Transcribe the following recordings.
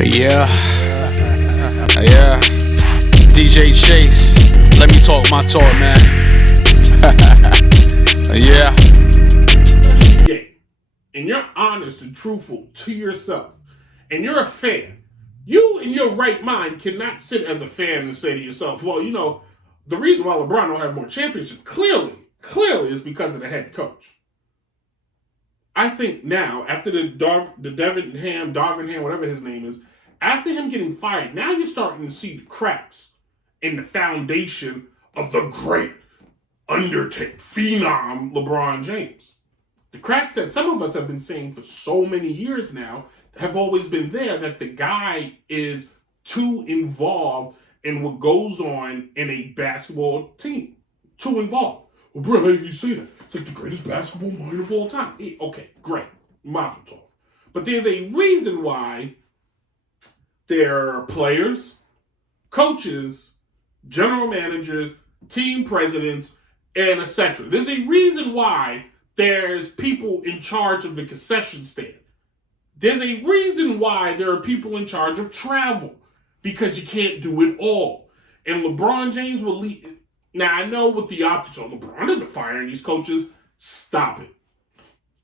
Yeah, yeah. DJ Chase, let me talk my talk, man. Yeah. Game, and you're honest and truthful to yourself, and you're a fan, you in your right mind cannot sit as a fan and say to yourself, well, the reason why LeBron don't have more championships clearly is because of the head coach. I think now, after the Darvin Ham, whatever his name is, after him getting fired, now you're starting to see the cracks in the foundation of the great phenom LeBron James. The cracks that some of us have been saying for so many years now have always been there, that the guy is too involved in what goes on in a basketball team. Too involved. Well, bro, how do you say that? It's like the greatest basketball mind of all time. Okay, great. Mazel tov. But there's a reason why there are players, coaches, general managers, team presidents, and etc. There's a reason why there's people in charge of the concession stand. There's a reason why there are people in charge of travel, because you can't do it all. And LeBron James will lead. Now, I know with the optics on LeBron isn't firing these coaches. Stop it.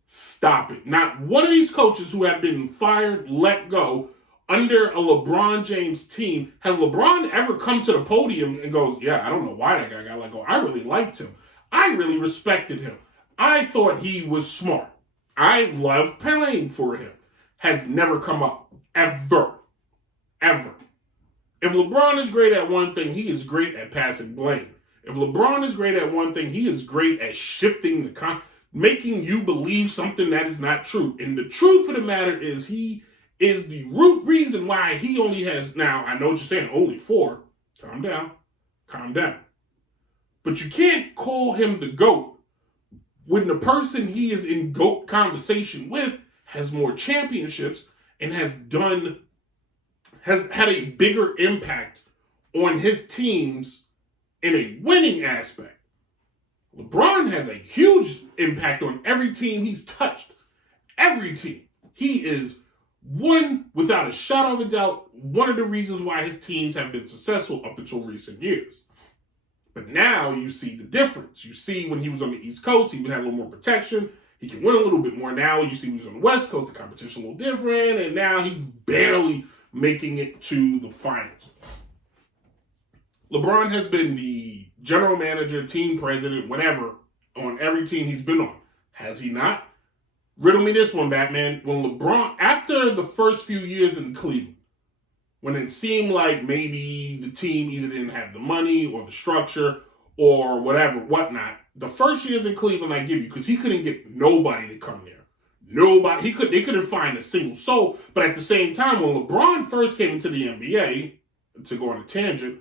Stop it. Not one of these coaches who have been fired, let go, under a LeBron James team, has LeBron ever come to the podium and goes, yeah, I don't know why that guy got let go. I really liked him. I really respected him. I thought he was smart. I loved playing for him. Has never come up. Ever. Ever. If LeBron is great at one thing, he is great at passing blame. If LeBron is great at one thing, he is great at shifting making you believe something that is not true. And the truth of the matter is, he is the root reason why he only has, now, I know what you're saying, only 4. Calm down. Calm down. But you can't call him the GOAT when the person he is in GOAT conversation with has more championships and has had a bigger impact on his teams in a winning aspect. LeBron has a huge impact on every team he's touched. Every team. He is without a shadow of a doubt, one of the reasons why his teams have been successful up until recent years. But now you see the difference. You see when he was on the East Coast, he would have a little more protection. He can win a little bit more now. You see when he's on the West Coast, the competition a little different. And now he's barely making it to the finals. LeBron has been the general manager, team president, whatever, on every team he's been on. Has he not? Riddle me this one, Batman. When LeBron, after the first few years in Cleveland, when it seemed like maybe the team either didn't have the money or the structure or whatnot, the first years in Cleveland, I give you, because he couldn't get nobody to come there. Nobody. They couldn't find a single soul. But at the same time, when LeBron first came into the NBA, to go on a tangent,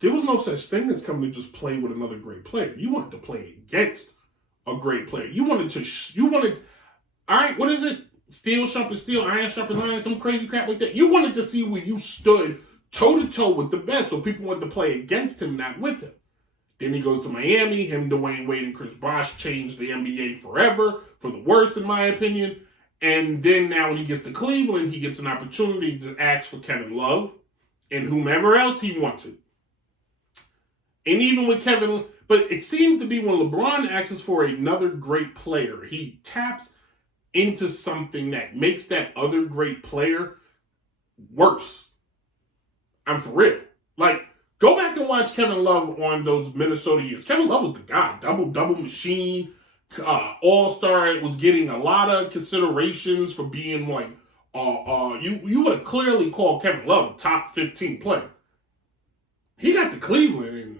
there was no such thing as coming to just play with another great player. You wanted to play against a great player. You wanted, all right, what is it? Steel sharp as steel, iron sharp as iron, some crazy crap like that. You wanted to see where you stood toe-to-toe with the best, so people wanted to play against him, not with him. Then he goes to Miami. Him, Dwayne Wade, and Chris Bosh changed the NBA forever, for the worse, in my opinion. And then now when he gets to Cleveland, he gets an opportunity to ask for Kevin Love and whomever else he wanted. And even with Kevin, but it seems to be when LeBron asks for another great player, he taps into something that makes that other great player worse. I'm for real. Like, go back and watch Kevin Love on those Minnesota years. Kevin Love was the guy. Double machine, all-star. Was getting a lot of considerations for being like, you would have clearly called Kevin Love a top 15 player. He got to Cleveland and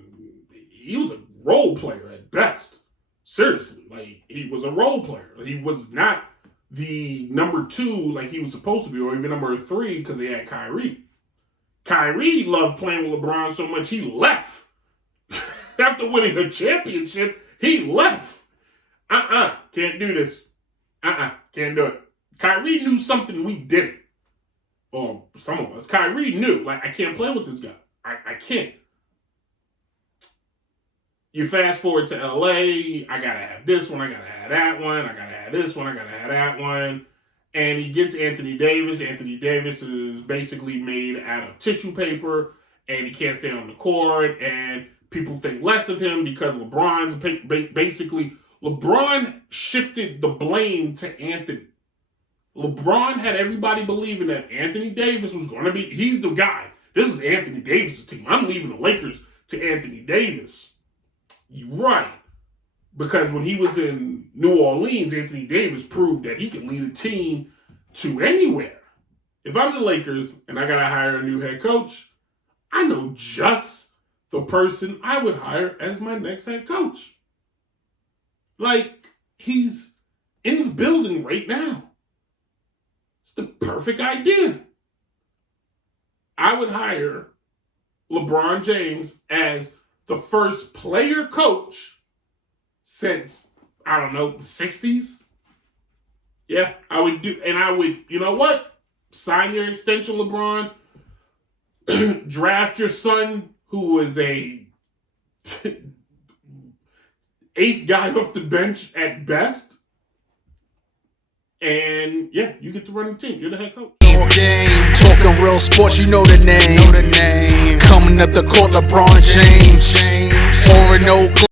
he was a role player at best. Seriously, like, he was a role player. He was not the number 2 like he was supposed to be, or even number 3 because they had Kyrie. Kyrie loved playing with LeBron so much he left. After winning a championship, he left. Can't do this. Can't do it. Kyrie knew something we didn't. Or some of us. Kyrie knew, like, I can't play with this guy. I can't. You fast forward to LA, I gotta have this one, I gotta have that one, I gotta have this one, I gotta have that one. and he gets Anthony Davis. Anthony Davis is basically made out of tissue paper, and he can't stay on the court, and people think less of him because LeBron's basically, LeBron shifted the blame to Anthony. LeBron had everybody believing that Anthony Davis was going to be, he's the guy. This is Anthony Davis' team. I'm leaving the Lakers to Anthony Davis. You're right. Because when he was in New Orleans, Anthony Davis proved that he can lead a team to anywhere. If I'm the Lakers and I got to hire a new head coach, I know just the person I would hire as my next head coach. Like, he's in the building right now. It's the perfect idea. I would hire LeBron James as the first player coach since, I don't know, the 60s. Yeah, I would do, and I would, you know what? Sign your extension, LeBron. Draft your son, who was a 8th guy off the bench at best. And yeah, you get to run the team. You're the head coach. Game, talking real sports, you know the name. Coming up the court, LeBron James. 4-0.